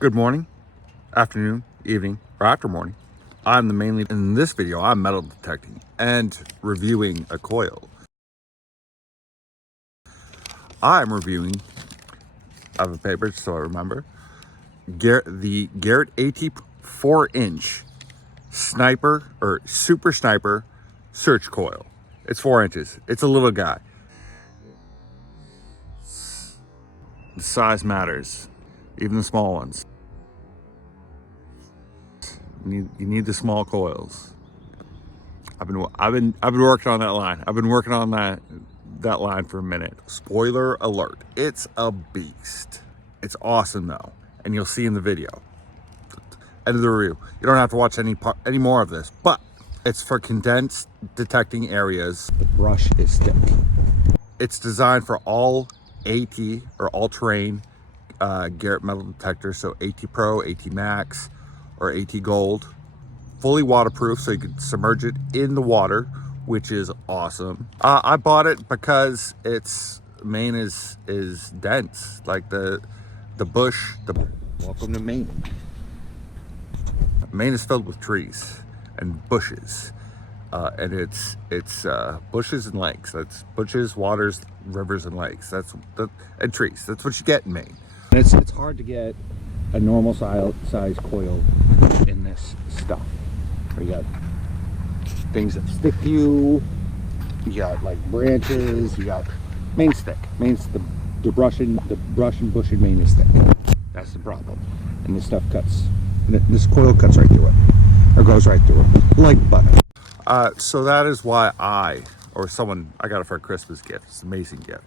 Good morning, afternoon, evening, or after morning. I'm the mainly in this video. I'm metal detecting and reviewing a coil. I'm reviewing. I have a paper so I remember. The Garrett AT 4-inch Sniper or Super Sniper search coil. It's 4 inches. It's a little guy. The size matters, even the small ones. You need the small coils. I've been working on that line. I've been working on that line for a minute. Spoiler alert, it's a beast. It's awesome though, and you'll see in the video. End of the review. You don't have to watch any more of this, but it's for condensed detecting areas. The brush is thick. It's designed for all AT or all-terrain Garrett metal detectors, so AT Pro, AT Max, or AT Gold. Fully waterproof, so you could submerge it in the water, which is awesome. I bought it because its Maine is dense, like the bush. Welcome to Maine. Maine is filled with trees and bushes, and it's bushes and lakes. That's bushes, waters, rivers, and lakes. And trees. That's what you get in Maine. And it's hard to get a normal size coil in this stuff. You got things that stick to you. You got like branches. You got Maine's thick. Maine's the brush and bush in Maine is thick. That's the problem. And this stuff cuts. This coil cuts right through it, or goes right through it, like butter. So that is why I got it for a Christmas gift. It's an amazing gift.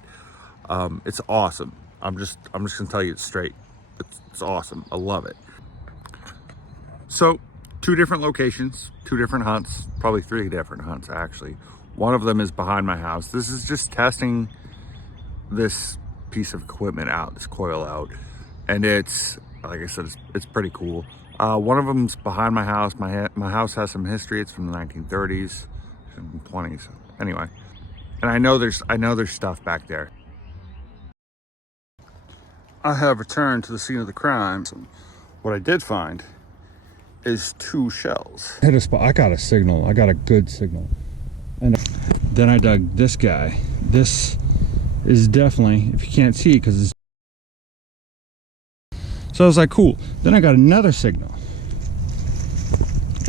It's awesome. I'm just gonna tell you it straight. It's awesome. I love it. So, 2 different locations, 2 different hunts, probably 3 different hunts actually. One of them is behind my house. This is just testing this piece of equipment out, this coil out, and it's, like I said, it's pretty cool. One of them's behind my house. My house has some history. It's from the 1930s, 20s. Anyway, and I know there's stuff back there. I have returned to the scene of the crime. What I did find is 2 shells. I hit a spot. I got a signal. I got a good signal. And then I dug this guy. This is definitely, if you can't see, because it's. So I was like, cool. Then I got another signal.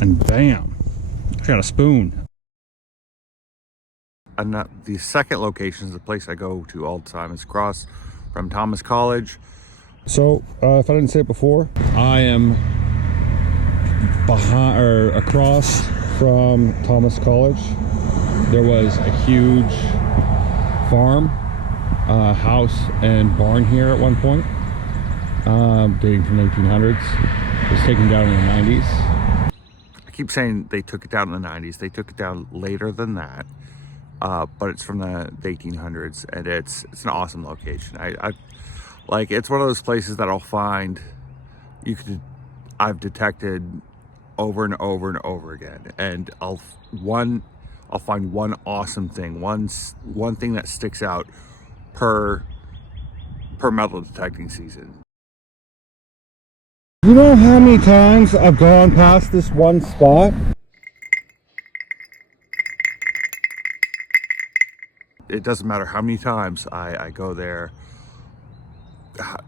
And bam, I got a spoon. And the second location is the place I go to all the time. It's across from Thomas College. So if I didn't say it before, I am behind or across from Thomas College. There was a huge farm, house and barn here at one point, dating from the 1800s. It was taken down in the 90s. I keep saying they took it down in the 90s. They took it down later than that, but it's from the 1800s, and it's an awesome location. I like, it's one of those places that I'll find I've detected over and over and over again, and I'll find one awesome thing, one thing that sticks out per metal detecting season. You know how many times I've gone past this one spot? It doesn't matter how many times I go there.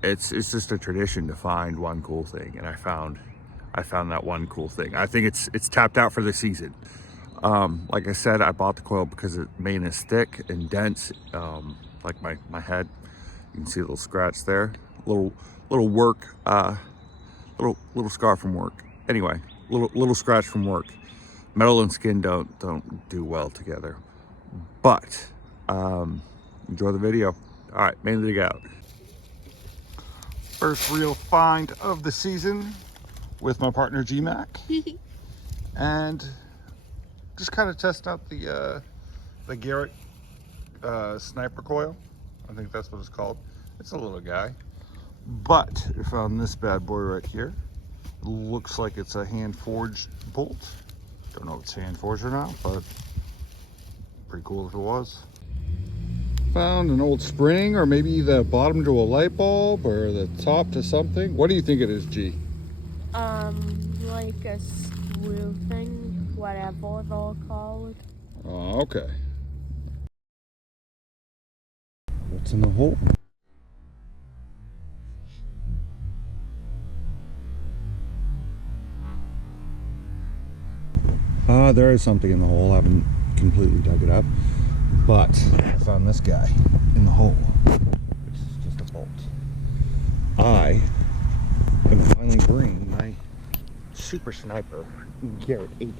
It's just a tradition to find one cool thing, and I found that one cool thing. I think it's tapped out for the season. Like I said, I bought the coil because Maine is thick and dense. Like my head, you can see a little scratch there, little work, little scar from work. Anyway, little scratch from work. Metal and skin don't do well together. But enjoy the video. All right, Maine dig out. First real find of the season with my partner G-Mac. And just kind of test out the Garrett Sniper Coil. I think that's what it's called. It's a little guy, but I found this bad boy right here. It looks like it's a hand forged bolt. Don't know if it's hand forged or not, but pretty cool if it was. found an old spring, or maybe the bottom to a light bulb, or the top to something. What do you think it is, G? Like a screw thing, whatever they're called. Oh, okay. What's in the hole? There is something in the hole. I haven't completely dug it up, but I found this guy in the hole, which is just a bolt. I am finally bringing my Super Sniper Garrett 80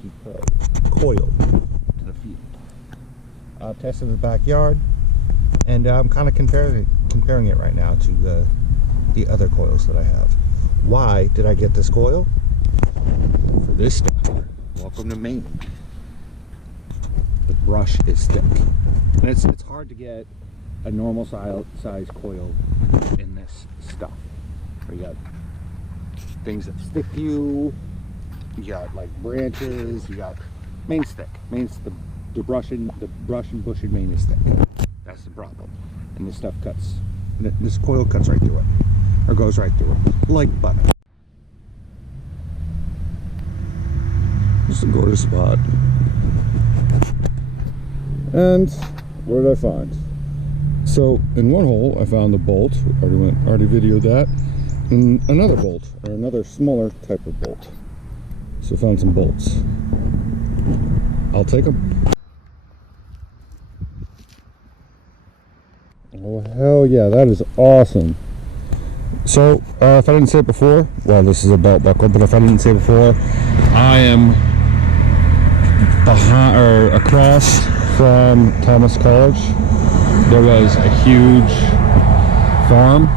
coil to the field. I've tested the backyard, and I'm kind of comparing it right now to the other coils that I have. Why did I get this coil? For this stuff. Welcome to Maine. The brush is thick, and it's hard to get a normal size coil in this stuff. You got things that stick to you. You got like branches. You got Maine's thick. Maine's the brush and bush in Maine is thick. That's the problem. And this stuff cuts. This coil cuts right through it, or goes right through it, like butter. Just a gorgeous spot. And what did I find? So in one hole I found the bolt. Already videoed that. And another bolt, or another smaller type of bolt. So I found some bolts. I'll take them. Oh hell yeah, that is awesome. So if I didn't say it before, well, this is a belt buckle, but if I didn't say it before, I am behind or across from Thomas College. There was a huge farm,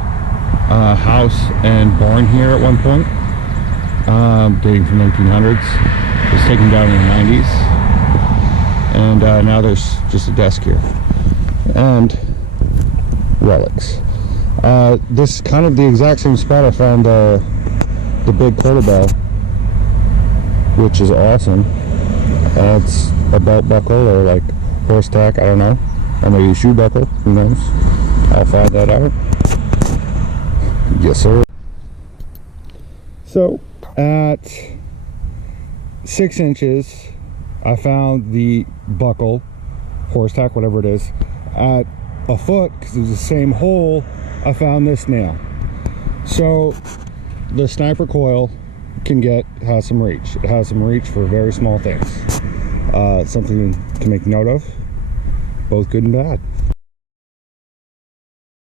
house and barn here at one point, dating from the 1800s. It was taken down in the 90s, and now there's just a desk here and relics. This is kind of the exact same spot I found the big quarter bell, which is awesome. It's a belt buckle or like horse tack, I don't know, or maybe a shoe buckle, who knows. I'll find that out. Yes sir. So at 6 inches I found the buckle, horse tack, whatever it is. At a foot, because it was the same hole, I found this nail. So the Sniper Coil has some reach. It has some reach for very small things. Something to make note of, both good and bad.